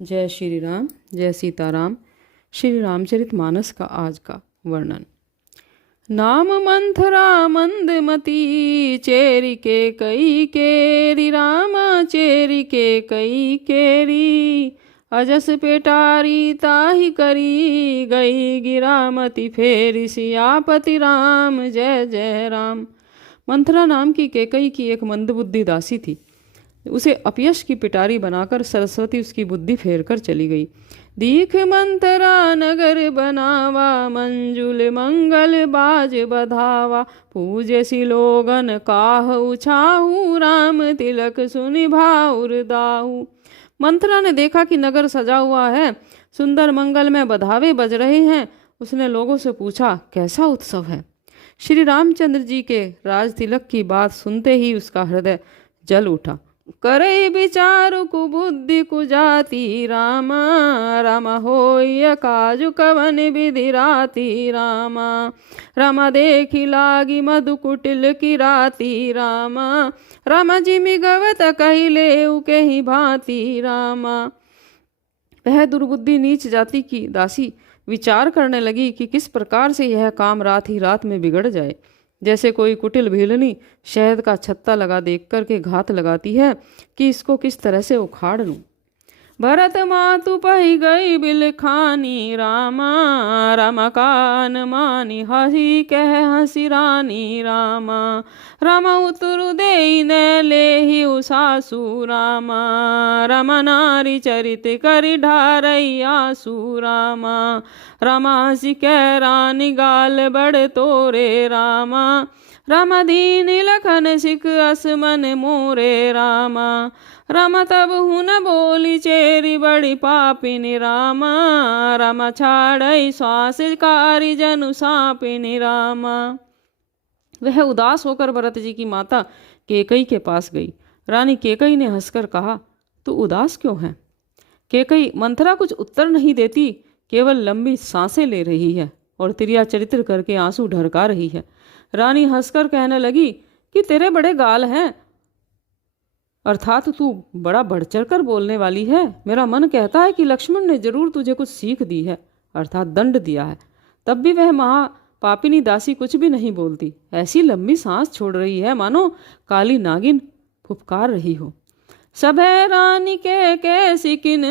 जय श्री राम, जय सीताराम। श्री रामचरितमानस का आज का वर्णन। नाम मंथरा मंदमती, चेरी के कई केरी, रामा चेरी के कई केरी। अजस पेटारी ताहि करी, गई गिरामती फेरी, सियापति राम जय जय राम। मंथरा नाम की केकई की एक मंदबुद्धि दासी थी। उसे अपयश की पिटारी बनाकर सरस्वती उसकी बुद्धि फेर कर चली गई। दीख मंतरा नगर बनावा, मंजुल मंगल बाज बधावा। पूजे सी लोगन काह उछाहू, राम तिलक सुनि भाउर दाहू। मंथरा ने देखा कि नगर सजा हुआ है, सुंदर मंगल में बधावे बज रहे हैं। उसने लोगों से पूछा, कैसा उत्सव है? श्री रामचंद्र जी के राज तिलक की बात सुनते ही उसका हृदय जल उठा। करे विचारु कुबुद्धि कुजाति, रामा रामा होय काजु कवन विधि राति। रामा रामा देखी लागी मधु कुटिल की राति। रामा रामा जिमि गवत कहिले उके ही भांति। रामा वह दुर्बुद्धि नीच जाति की दासी विचार करने लगी कि किस प्रकार से यह काम रात ही रात में बिगड़ जाए। जैसे कोई कुटिल भीलनी शहद का छत्ता लगा देख करके घात लगाती है कि इसको किस तरह से उखाड़ लूं। भरत मातु पही गई बिलखानी, रामा रामा कान मानी, हसी कह हसी रानी। रामा रामा उतरु देई न लेहि सासु। रामा रामा नारी चरित करि ढारई आसु। रामा रामा हसी कह रानी, गाल बड़ तोरे। रामा रामा दीन लखन सिख असमन मोरे। रामा रामा तब हुन बोली, चेरी बड़ी पापिनी। रामा रामा छाड़ई श्वास कारी जनु सापिनी। रामा वह उदास होकर भरत जी की माता केकई के पास गई। रानी केकई ने हंसकर कहा, तू उदास क्यों है? केकई मंथरा कुछ उत्तर नहीं देती, केवल लंबी सांसें ले रही है और तिरिया चरित्र करके आंसू ढरका रही है। रानी हंसकर कहने लगी कि तेरे बड़े गाल हैं, अर्थात तू बड़ा बढ़ चढ़ कर बोलने वाली है। मेरा मन कहता है कि लक्ष्मण ने जरूर तुझे कुछ सीख दी है, अर्थात दंड दिया है। तब भी वह महापापिनी दासी कुछ भी नहीं बोलती, ऐसी लंबी सांस छोड़ रही है मानो काली नागिन फुफकार रही हो। सभे रानी के सिकिन,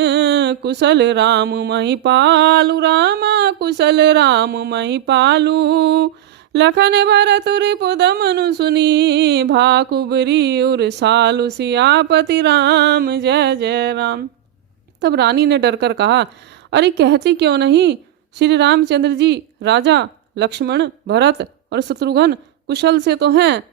कुशल राम मही पालू। रामा कुशल राम मही पालू। लखन भरत रिपुदमनु सुनी, भाकुबरी उर सालु। सियापति राम जय जय राम। तब रानी ने डरकर कहा, अरे कहती क्यों नहीं? श्री रामचंद्र जी राजा लक्ष्मण भरत और शत्रुघ्न कुशल से तो हैं।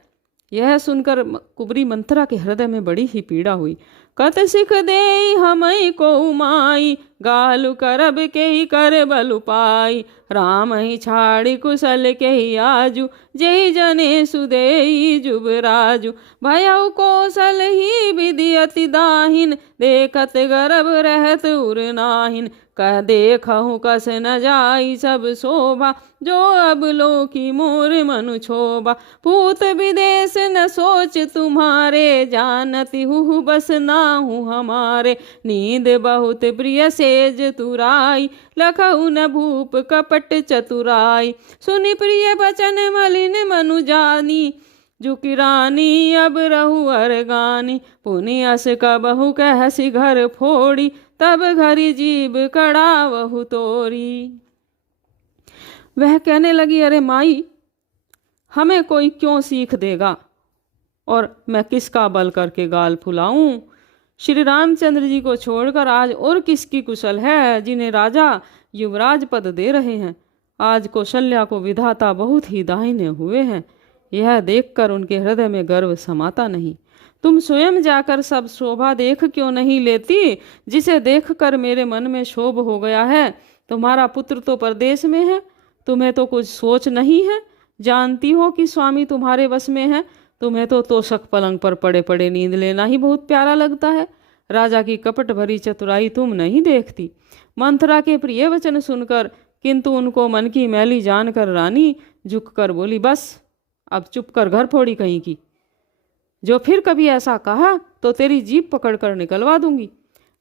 यह सुनकर कुबरी मंथरा के हृदय में बड़ी ही पीड़ा हुई। कत सिख दे हमई को उमाई, गालु करब के ही कर बलु पाई। राम ही छाड़ी कुशल के ही आजू, जय जने सुदेई जुबराजू। भयउ कौशल ही विधि अति दाहिन, देखत गर्भ रहत उर नाहिन। कह देखहु कस न जाई सब शोभा, जो अब लो की मोर मनु छोबा। पूत विदेश न सोच तुम्हारे, जानती हूँ बस नाहू हमारे। नींद बहुत प्रिय सेज तुराई, लखऊ न भूप कपट चतुराई। सुनि प्रिय बचन मलिन मनु जानी, जुकी रानी अब रहु अरगानी। पुनि अस कबहु कहसी घर फोड़ी, तब घरी जीव कड़ावहु तोरी। वह कहने लगी, अरे माई, हमें कोई क्यों सीख देगा और मैं किसका बल करके गाल फुलाऊं? श्री रामचंद्र जी को छोड़कर आज और किसकी कुशल है, जिन्हें राजा युवराज पद दे रहे हैं। आज कौशल्या को विधाता बहुत ही दाहिने हुए हैं। यह देखकर उनके हृदय में गर्व समाता नहीं। तुम स्वयं जाकर सब शोभा देख क्यों नहीं लेती, जिसे देखकर मेरे मन में क्षोभ हो गया है। तुम्हारा पुत्र तो परदेश में है, तुम्हें तो कुछ सोच नहीं है। जानती हो कि स्वामी तुम्हारे वश में है। तुम्हें तो तोशक पलंग पर पड़े पड़े नींद लेना ही बहुत प्यारा लगता है। राजा की कपट भरी चतुराई तुम नहीं देखती। मंथरा के प्रिय वचन सुनकर, किंतु उनको मन की मैली जानकर रानी झुककर बोली, बस अब चुप कर घर फोड़ी कहीं की। जो फिर कभी ऐसा कहा तो तेरी जीभ पकड़कर निकलवा दूंगी।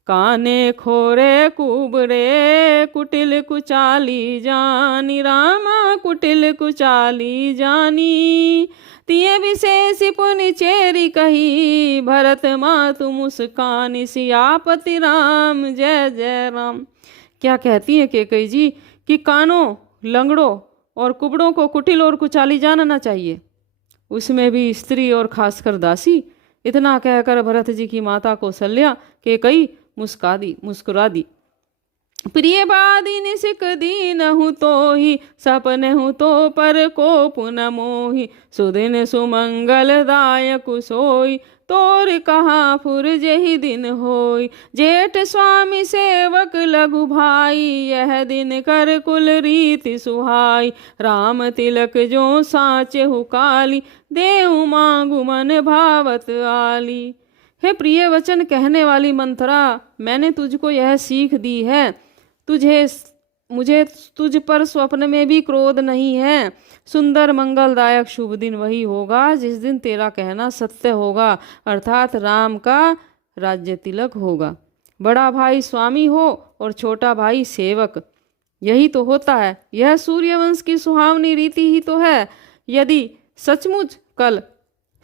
काने खोरे कुबरे कुटिल कुचाली जानी, रामा कुटिल कुचाली जानी। तिये विशेष पुनि चेरी कही, भरत मातु मुस्कानी, सियापति राम जय जय राम। क्या कहती है कैकेयी जी कि कानों, लंगड़ों और कुबड़ों को कुटिल और कुचाली जानना चाहिए, उसमें भी स्त्री और खासकर दासी। इतना कहकर भरत जी की माता कौशल्या कैकेयी मुस्कुरा दी। प्रिय बादी निसिक दीन हूँ तो ही, सपने हूँ तो पर को पुन मोही। सुदिन सुमंगल दायक सोई, तोर कहाँ फुर जही दिन होई। जेठ स्वामी सेवक लघु भाई, यह दिन कर कुल रीति सुहाई। राम तिलक जो साचे हु काली, देहु मांगु मन भावत आली। हे प्रिय वचन कहने वाली मंथरा, मैंने तुझको यह सीख दी है, मुझे तुझ पर स्वप्न में भी क्रोध नहीं है। सुंदर मंगलदायक शुभ दिन वही होगा जिस दिन तेरा कहना सत्य होगा, अर्थात राम का राज्य तिलक होगा। बड़ा भाई स्वामी हो और छोटा भाई सेवक, यही तो होता है। यह सूर्यवंश की सुहावनी रीति ही तो है। यदि सचमुच कल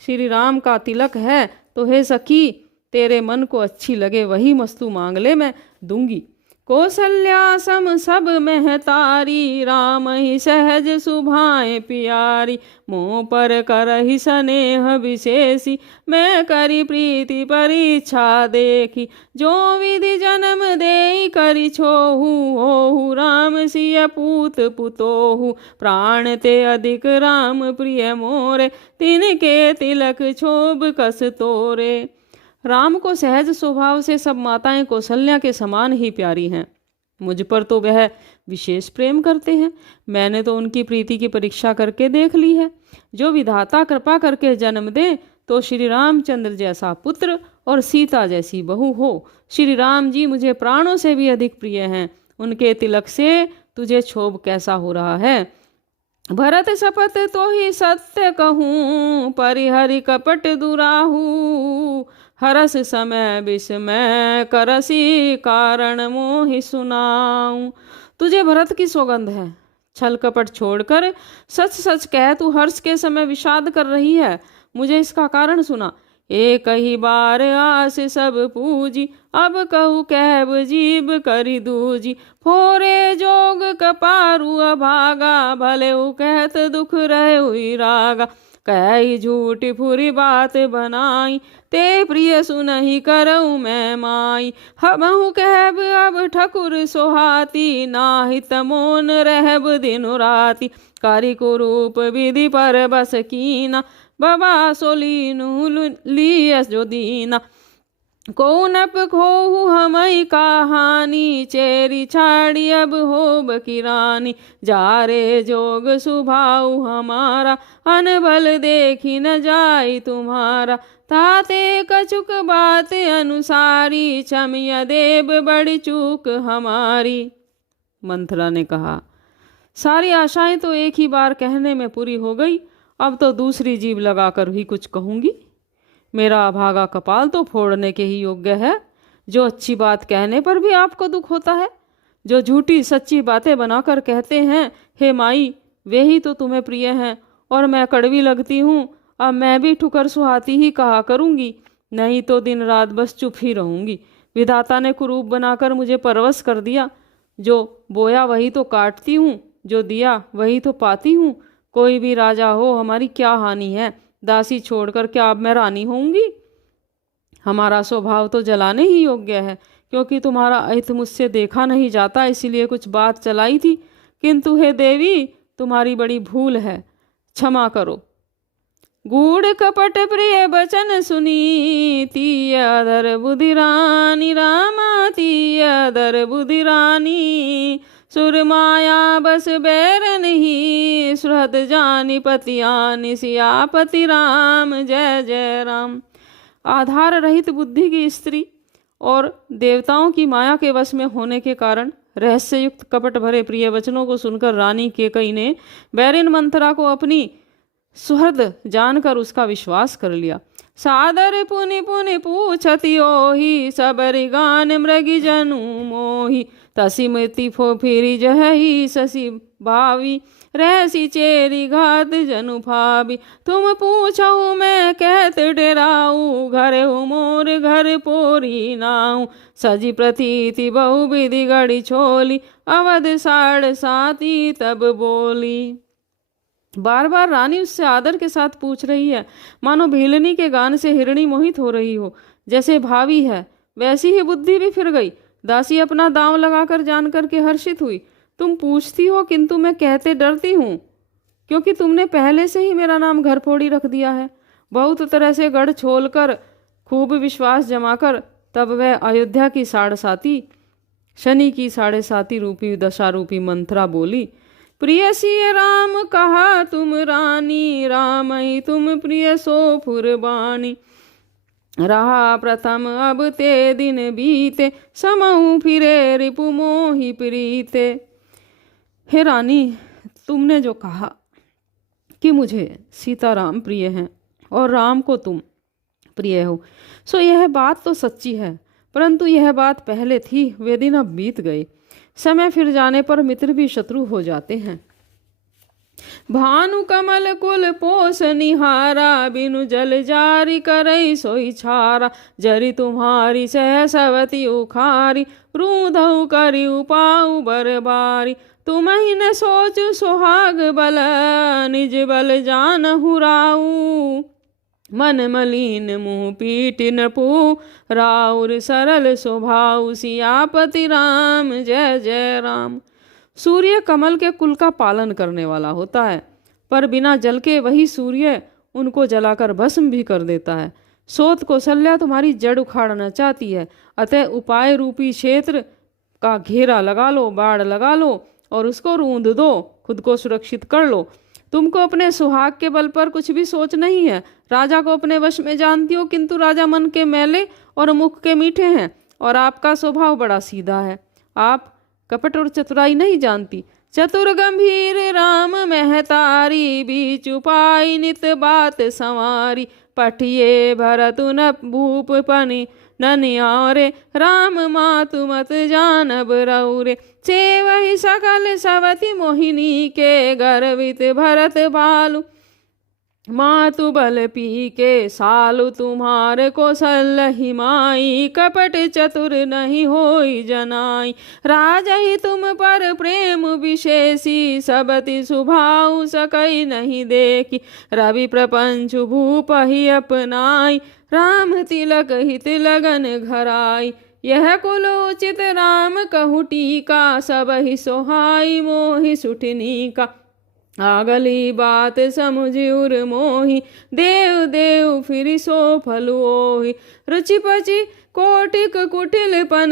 श्री राम का तिलक है तो हे सखी, तेरे मन को अच्छी लगे वही वस्तु मांग ले, मैं दूंगी। कौशल्या सम सब महतारी, राम ही सहज सुभाए प्यारी। मोह पर करहि स्नेह विशेषी, मैं करी प्रीति परीक्षा देखी। जो विधि जन्म दे करी छोहू, होहु राम सिय पूत पुतोहू। प्राण ते अधिक राम प्रिय मोरे, तिनके तिलक छोब कस तोरे। राम को सहज स्वभाव से सब माताएं कौशल्या के समान ही प्यारी हैं। मुझ पर तो वह विशेष प्रेम करते हैं। मैंने तो उनकी प्रीति की परीक्षा करके देख ली है। जो विधाता कृपा करके जन्म दे तो श्री रामचंद्र जैसा पुत्र और सीता जैसी बहू हो। श्री राम जी मुझे प्राणों से भी अधिक प्रिय हैं। उनके तिलक से तुझे क्षोभ कैसा हो रहा है? भरत शपथ तो ही सत्य कहूँ, परिहरि कपट दुराहू। हरस समय विस्मय करसी, कारण मोहि सुनाऊं। तुझे भरत की सौगंध है, छल कपट छोड़कर सच सच कह, तू हर्ष के समय विषाद कर रही है। मुझे इसका कारण सुना। एक ही बार आस सब पूजी, अब कहू कहब जीव करी दूजी। फोरे जोग कपारू अभागा, भले उ कहत दुख रहे हुई रागा। कई झूठी फुरी बात बनाई, ते प्रिय सुनहि करऊँ मैं माई। हमहु कहब अब ठकुर सोहाती, नाहित मोन रहब दिनु राती। कारी कुरूप विधि पर बस कीना, बाबा सोलीनु लियस जो दीना। को नप खोहु हमई कहानी, चेरी छाड़ी अब होब की रानी। जा रे जोग सुभाऊ हमारा, अनबल देखी न जाई तुम्हारा। ताते कछुक बात अनुसारी, क्षमिया देव बड़ी चूक हमारी। मंथरा ने कहा, सारी आशाएं तो एक ही बार कहने में पूरी हो गई, अब तो दूसरी जीभ लगाकर ही कुछ कहूंगी। मेरा अभागा कपाल तो फोड़ने के ही योग्य है। जो अच्छी बात कहने पर भी आपको दुख होता है, जो झूठी सच्ची बातें बनाकर कहते हैं हे माई, वे ही तो तुम्हें प्रिय हैं। और मैं कड़वी लगती हूँ, अब मैं भी ठुकर सुहाती ही कहा करूँगी, नहीं तो दिन रात बस चुप ही रहूँगी। विधाता ने कुरूप बनाकर मुझे परवश कर दिया। जो बोया वही तो काटती हूँ, जो दिया वही तो पाती हूँ। कोई भी राजा हो, हमारी क्या हानि है? दासी छोड़कर क्या अब मैं रानी होऊंगी? हमारा स्वभाव तो जलाने ही योग्य है, क्योंकि तुम्हारा अहित मुझसे देखा नहीं जाता, इसीलिए कुछ बात चलाई थी। किंतु हे देवी, तुम्हारी बड़ी भूल है, क्षमा करो। गूढ़ कपट प्रिय बचन सुनी, तीय अधर बुद्धि रानी। रामा तीय अधर बुद्धि रानी, सुर माया बस बैर नहीं। सुहृद जानी पतियानी, सियापति राम जय जय राम। आधार रहित बुद्धि की स्त्री और देवताओं की माया के वश में होने के कारण रहस्ययुक्त कपट भरे प्रिय वचनों को सुनकर रानी कैकेयी ने बैरिन मंथरा को अपनी सुहृद जानकर उसका विश्वास कर लिया। सादर पुनि पुनि पूछति ओहि, सबरि गान मृगी जनु मोहि। तसिमति फो फिरि जहि शशि भावी, रहसी चेरी घात जनु भावी। तुम पूछऊ मैं कहत डेराऊ, घर मोर घर पोरी नाऊ। सजी प्रतीति बहु विधि गढ़ी छोली, अवध साढ़ साती तब बोली। बार बार रानी उससे आदर के साथ पूछ रही है, मानो भीलनी के गान से हिरणी मोहित हो रही हो। जैसे भावी है वैसी ही बुद्धि भी फिर गई। दासी अपना दांव लगाकर जानकर के हर्षित हुई। तुम पूछती हो किंतु मैं कहते डरती हूँ, क्योंकि तुमने पहले से ही मेरा नाम घरफोड़ी रख दिया है। बहुत तरह से गढ़ छोलकर खूब विश्वास जमाकर तब वह अयोध्या की साढ़ साती, शनि की साढ़े साती रूपी दशा रूपी मंत्रा बोली। प्रिय सिय राम कहा तुम रानी, राम ही तुम प्रिय सो फुरबानी। रहा प्रथम अब ते दिन बीते, समऊ फिरे रिपु मोहि प्रीते। हे रानी, तुमने जो कहा कि मुझे सीताराम प्रिय हैं और राम को तुम प्रिय हो, सो यह बात तो सच्ची है, परंतु यह बात पहले थी, वे दिन अब बीत गए। समय फिर जाने पर मित्र भी शत्रु हो जाते हैं। भानु कमल कुल पोष निहारा, बिनु जल जारी करई सोई छारा। जरी तुम्हारी सहसवती उखारी, रूधऊ करी उपाऊ बरबारी। तुम ही न सोच सुहाग बल, निज बल जान हुराऊ। मन मलिन मुँह पीट नपू, राउर सरल स्वभाव। सियापति राम जय जय राम। सूर्य कमल के कुल का पालन करने वाला होता है, पर बिना जल के वही सूर्य उनको जलाकर भस्म भी कर देता है। सोत कौशल्या तुम्हारी जड़ उखाड़ना चाहती है, अतः उपाय रूपी क्षेत्र का घेरा लगा लो, बाढ़ लगा लो और उसको रूंध दो, खुद को सुरक्षित कर लो। तुमको अपने सुहाग के बल पर कुछ भी सोच नहीं है। राजा को अपने वश में जानती हो, किंतु राजा मन के मैले और मुख के मीठे हैं, और आपका स्वभाव बड़ा सीधा है। आप कपट और चतुराई नहीं जानती। चतुर गंभीर राम महतारी, बीच उपाय नित बात संवारी। पठिए भरत न भूप पनि ननियारे, राम मातु मत जानब रौरे। से वही सकल सवति मोहिनी के, गर्वित भरत बालु। मातु बल पी के सालु, तुम्हारे कौशल्य माई। कपट चतुर नहीं होई जनाई, राजा ही तुम पर प्रेम विशेषी। सबति सुभाव सकई नहीं देखी, रवि प्रपंच भूप ही अपनाई। राम तिलक हित लगन घराई, यह कुलोचित राम कहु टीका। सब ही सोहाई मोहि सुठनी का, आगली बात समझ उर मोहि। देव देव फिर सो फल ओहि, रुचि पचि कोटिक कुटिलपन।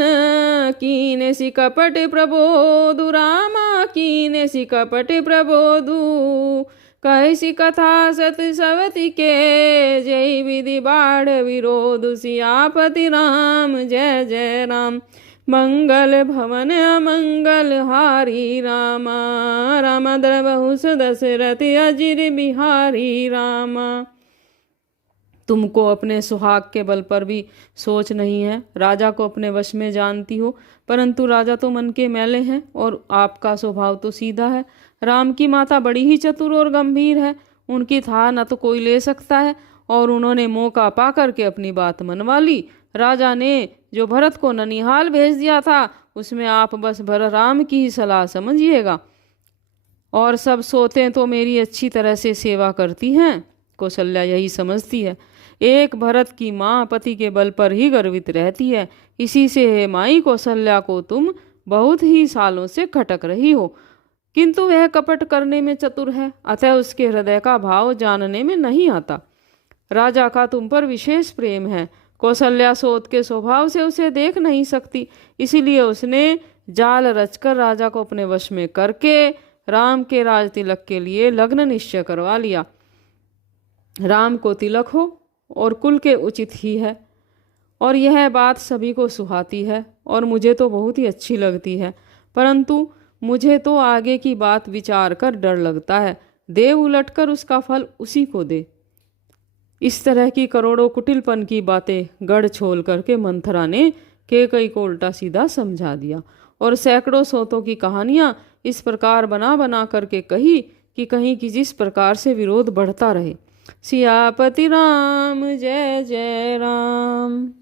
कीने सि कपट प्रबोधु, रामा कीने सि कपट प्रबोधु। कहसी कथा सत सवति के, जय विधि बाढ़ विरोध। सियापति राम जय जय राम। मंगल भवन अमंगल हारी, रामा। राम द्रवहुस दशरथि अजिर बिहारी, रामा। तुमको अपने सुहाग के बल पर भी सोच नहीं है। राजा को अपने वश में जानती हो, परंतु राजा तो मन के मैले हैं और आपका स्वभाव तो सीधा है। राम की माता बड़ी ही चतुर और गंभीर है, उनकी था न तो कोई ले सकता है, और उन्होंने मौका पा करके अपनी बात मनवा ली। राजा ने जो भरत को ननिहाल भेज दिया था, उसमें आप बस भरत राम की ही सलाह समझिएगा, और सब सोते तो मेरी अच्छी तरह से सेवा करती हैं। कौशल्या यही समझती है। एक भरत की माँ पति के बल पर ही गर्वित रहती है। इसी से हे माई कौशल्या को तुम बहुत ही सालों से खटक रही हो, किंतु वह कपट करने में चतुर है, अतः उसके हृदय का भाव जानने में नहीं आता। राजा का तुम पर विशेष प्रेम है। कौशल्या सोत के स्वभाव से उसे देख नहीं सकती, इसीलिए उसने जाल रचकर राजा को अपने वश में करके राम के राज तिलक के लिए लग्न निश्चय करवा लिया। राम को तिलक हो और कुल के उचित ही है, और यह बात सभी को सुहाती है और मुझे तो बहुत ही अच्छी लगती है, परंतु मुझे तो आगे की बात विचार कर डर लगता है। देव उलटकर उसका फल उसी को दे। इस तरह की करोड़ों कुटिलपन की बातें गढ़ छोल करके मंथरा ने कैकई को उल्टा सीधा समझा दिया और सैकड़ों सोतों की कहानियां इस प्रकार बना बना करके कही कि कहीं की जिस प्रकार से विरोध बढ़ता रहे। सियापति राम जय जय राम।